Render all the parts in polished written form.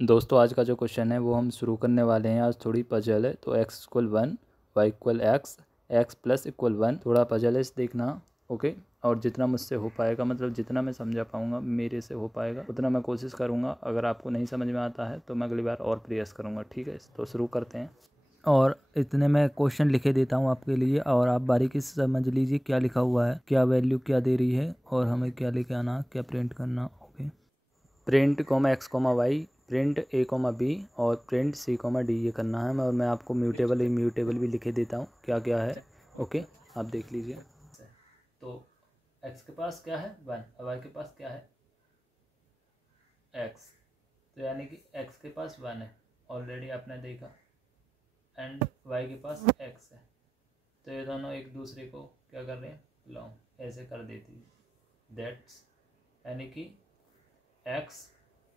दोस्तों आज का जो क्वेश्चन है वो हम शुरू करने वाले हैं। आज थोड़ी पजल है, तो x equal 1, y equal x, x plus equal 1, थोड़ा पजल है, इस देखना। ओके, और जितना मुझसे हो पाएगा, मतलब जितना मैं समझा पाऊँगा, मेरे से हो पाएगा उतना मैं कोशिश करूँगा। अगर आपको नहीं समझ में आता है तो मैं अगली बार और प्रयास करूँगा। ठीक है, तो शुरू करते हैं। और इतने मैं क्वेश्चन लिखे देता हूँ आपके लिए, और आप बारीकी से समझ लीजिए क्या लिखा हुआ है, क्या वैल्यू क्या दे रही है, और हमें क्या लेके आना, क्या प्रिंट करना। Okay, print comma x comma y, print a comma b, और प्रिंट सी कोमा डी, ये करना है। और मैं आपको म्यूटेबल इम्यूटेबल भी लिखे देता हूँ क्या क्या है। ओके, आप देख लीजिए। तो एक्स के पास क्या है 1, और वाई के पास क्या है एक्स, तो यानी कि एक्स के पास 1 है, ऑलरेडी आपने देखा, एंड वाई के पास एक्स है। तो ये दोनों एक दूसरे को क्या कर रहे हैं, लॉन्ग ऐसे कर देती है, दैट्स यानी कि एक्स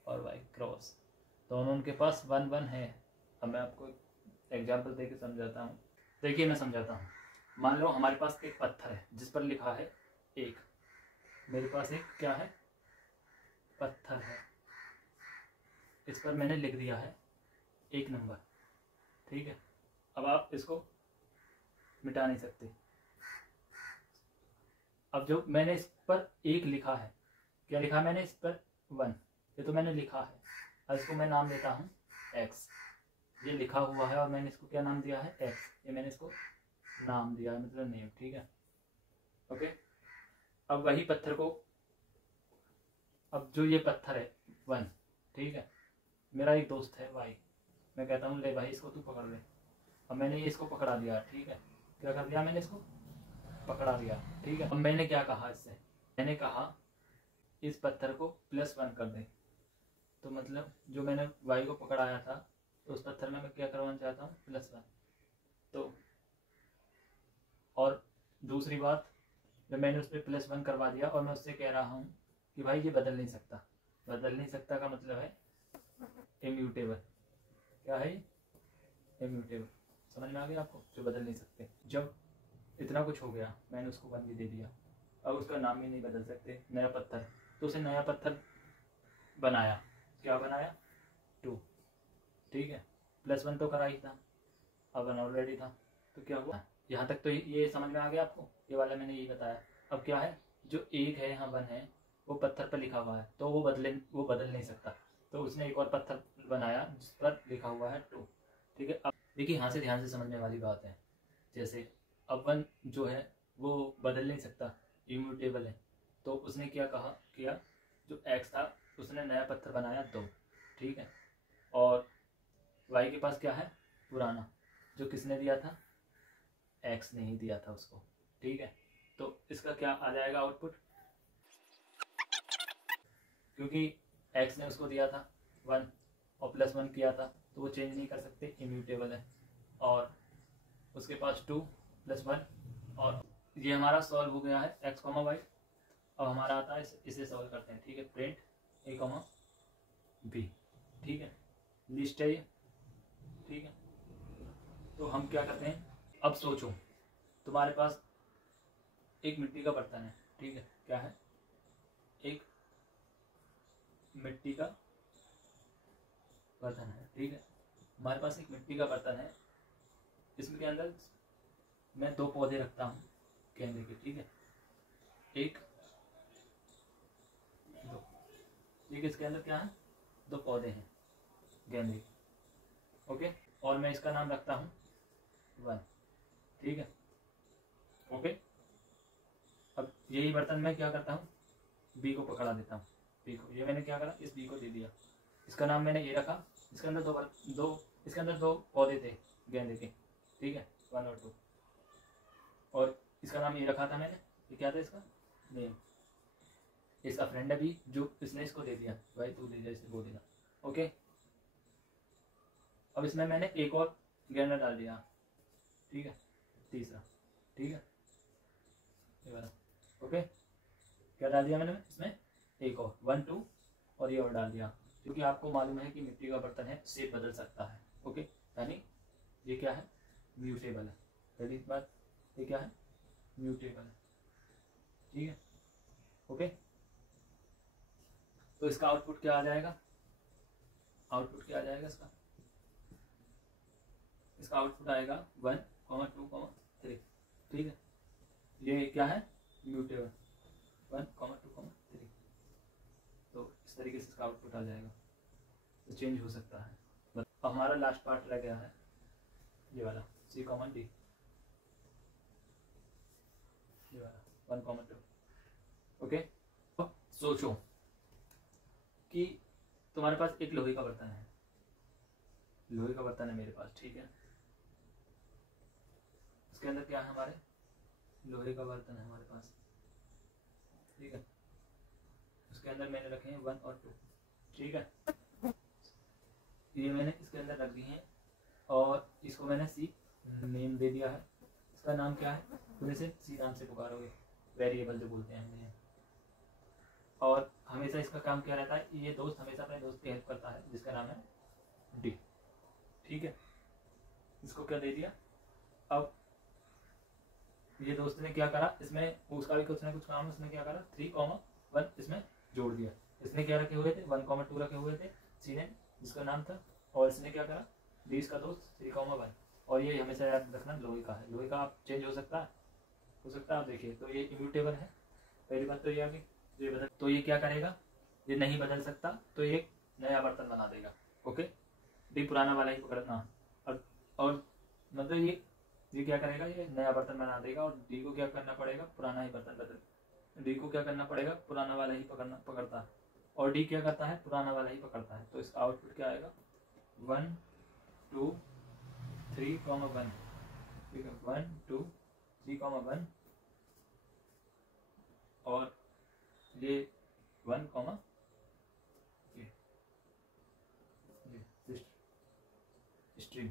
और वाई क्रॉस, दोनों उनके पास 1 1 है। अब मैं आपको एग्जाम्पल दे के समझाता हूँ। देखिए मैं समझाता हूँ। मान लो हमारे पास एक पत्थर है जिस पर लिखा है 1, मेरे पास एक क्या है, पत्थर है, इस पर मैंने लिख दिया है 1 नंबर। ठीक है, अब आप इसको मिटा नहीं सकते। अब जो मैंने इस पर 1 लिखा है, क्या लिखा है मैंने इस पर 1, ये तो मैंने लिखा है। अब इसको मैं नाम देता हूँ एक्स, ये लिखा हुआ है और मैंने इसको क्या नाम दिया है एक्स, ये मैंने इसको नाम दिया है, मतलब नेम। ठीक है, ओके। अब वही पत्थर को, अब जो ये पत्थर है 1, ठीक है, मेरा एक दोस्त है वाई, मैं कहता हूँ ले भाई इसको तू पकड़ ले। अब मैंने ये इसको पकड़ा दिया, ठीक है, क्या कर दिया मैंने इसको पकड़ा दिया। ठीक है, अब मैंने क्या कहा इससे, मैंने कहा इस पत्थर को +1 कर दे। तो मतलब जो मैंने वाई को पकड़ाया था, तो उस पत्थर में मैं क्या करवाना चाहता हूँ +1। तो और दूसरी बात, जब मैंने उस पर +1 करवा दिया और मैं उससे कह रहा हूँ कि भाई ये बदल नहीं सकता, बदल नहीं सकता का मतलब है इम्यूटेबल। क्या है इम्यूटेबल, समझ में आ गया आपको, जो बदल नहीं सकते। जब इतना कुछ हो गया, मैंने उसको 1 भी दे दिया, अब उसका नाम ही नहीं बदल सकते, नया पत्थर, तो उसे नया पत्थर बनाया, क्या बनाया 2। ठीक है, +1 तो करा ही था, अब 1 ऑलरेडी था, तो क्या हुआ, यहाँ तक तो ये समझ में आ गया आपको, ये वाला मैंने यही बताया। अब क्या है, जो 1 है यहाँ 1 है, वो पत्थर पर लिखा हुआ है, तो वो बदल नहीं सकता, तो उसने एक और पत्थर बनाया जिस पर लिखा हुआ है 2। ठीक है, अब देखिए यहाँ से ध्यान से समझने वाली बात है। जैसे अब 1 जो है वो बदल नहीं सकता, इम्यूटेबल है, तो उसने क्या कहा किया, जो एक्स था उसने नया पत्थर बनाया 2। ठीक है, और वाई के पास क्या है पुराना, जो किसने दिया था एक्स ने ही दिया था उसको। ठीक है, तो इसका क्या आ जाएगा आउटपुट, क्योंकि एक्स ने उसको दिया था 1 और +1 किया था, तो वो चेंज नहीं कर सकते, इम्यूटेबल है। और उसके पास 2 + 1, और ये हमारा सॉल्व हो गया है एक्स कॉमा वाई। अब हमारा आता है इसे सॉल्व करते हैं। ठीक है, प्रिंट ए कॉमा बी, ठीक है, लिस्ट है ये। ठीक है, तो हम क्या करते हैं, अब सोचो तुम्हारे पास एक मिट्टी का बर्तन है। ठीक है, क्या है, एक मिट्टी का बर्तन है। ठीक है, हमारे पास एक मिट्टी का बर्तन है, इसके अंदर मैं 2 पौधे रखता हूँ गेंदे के। ठीक है, 1 2, ठीक है, इसके अंदर क्या है 2 पौधे हैं गेंदे के। ओके, और मैं इसका नाम रखता हूँ 1। ठीक है, ओके। अब यही बर्तन मैं क्या करता हूँ, बी को पकड़ा देता हूँ, बी को, ये मैंने क्या करा, इस बी को दे दिया, इसका नाम मैंने ये रखा, इसके अंदर इसके अंदर 2 पौधे थे गेंदे के। ठीक है, 1 और 2, और इसका नाम ये रखा था मैंने, ये क्या था इसका नेम, इसका फ्रेंड है भी, जो इसने इसको दे दिया, भाई तू दे दिया इसने वो देना। ओके, अब इसमें मैंने एक और गेंदा डाल दिया। ठीक है, तीसरा। ठीक है, ये वाला। ओके, क्या डाल दिया मैंने इसमें, एक और 1 2, और ये और डाल दिया, क्योंकि आपको मालूम है कि मिट्टी का बर्तन है, शेप बदल सकता है। ओके, यानी ये क्या है म्यूटेबल है। पहली बात, ये क्या है म्यूटेबल है। ठीक है, ओके, तो इसका आउटपुट क्या आ जाएगा, आउटपुट क्या आ जाएगा इसका आउटपुट आएगा 1, 2, 3। ठीक है, ये क्या है, म्यूटेबल 1, 2, 3। तो इस तरीके से इसका आउटपुट आ जाएगा, तो चेंज हो सकता है। बस हमारा लास्ट पार्ट रह गया है ये वाला C, D, ये वाला 1, 2। ओके, तो सोचो कि तुम्हारे पास एक लोहे का बर्तन है, लोहे का बर्तन है मेरे पास, ठीक है। इसके अंदर क्या है, हमारे लोहे का बर्तन है हमारे पास, ठीक है। उसके अंदर मैंने रखे हैं 1 और 2, ठीक है। ये मैंने इसके अंदर रख दिए हैं और इसको मैंने C नेम दे दिया है। इसका नाम क्या है, तुम इसे C नाम से पुकारोगे, वेरिएबल जो बोलते हैं हमने। और हमेशा इसका काम क्या रहता है, ये दोस्त हमेशा अपने दोस्त की हेल्प करता है जिसका नाम है D, ठीक है। इसको क्या दे दिया, अब ये दोस्त ने क्या करा, इसमें उसका भी कुछ ना कुछ काम, उसने क्या करा 3, 1 इसमें जोड़ दिया। इसने क्या रखे हुए थे 1, 2 रखे हुए थे C ने, जिसका नाम था, और इसने क्या करा D इसका दोस्त 3, 1। और ये हमेशा याद रखना लोहे का है, लोहे का आप चेंज हो सकता है आप देखिए। तो ये इम्यूटेबल है, पहली बात तो ये आ गई। ये बदल, तो ये क्या करेगा, ये नहीं बदल सकता, तो ये नया बर्तन बना देगा। ओके, डी पुराना वाला ही पकड़ना, और मतलब ये क्या करेगा, ये नया बर्तन बना देगा। और डी को क्या करना पड़ेगा, पुराना ही बर्तन बदल, डी को क्या करना पड़ेगा, पुराना वाला ही पकड़ता है। और डी क्या करता है, पुराना वाला ही पकड़ता है। तो इसका आउटपुट क्या आएगा 1, 2, 3, 1, ठीक है। 1, 2, 3, 1, और ये 1, ये स्ट्रिंग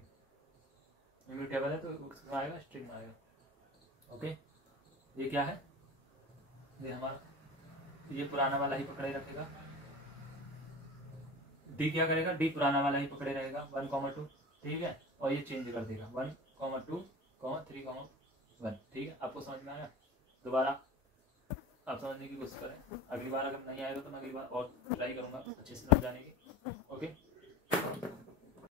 इम्यूटेबल है, तो उसमें आएगा स्ट्रिंग आएगा। ओके, ये क्या है, ये हमारा, ये पुराना वाला ही पकड़े रखेगा। डी क्या करेगा, डी पुराना वाला ही पकड़े रहेगा 1, 2, ठीक है। और ये चेंज कर देगा 1, 2, 3, 1, ठीक है। आपको समझ में आया, दोबारा आप समझने की कोशिश करें। अगली बार अगर नहीं आएगा तो मैं अगली बार और ट्राई करूंगा अच्छे से समझाने की। ओके।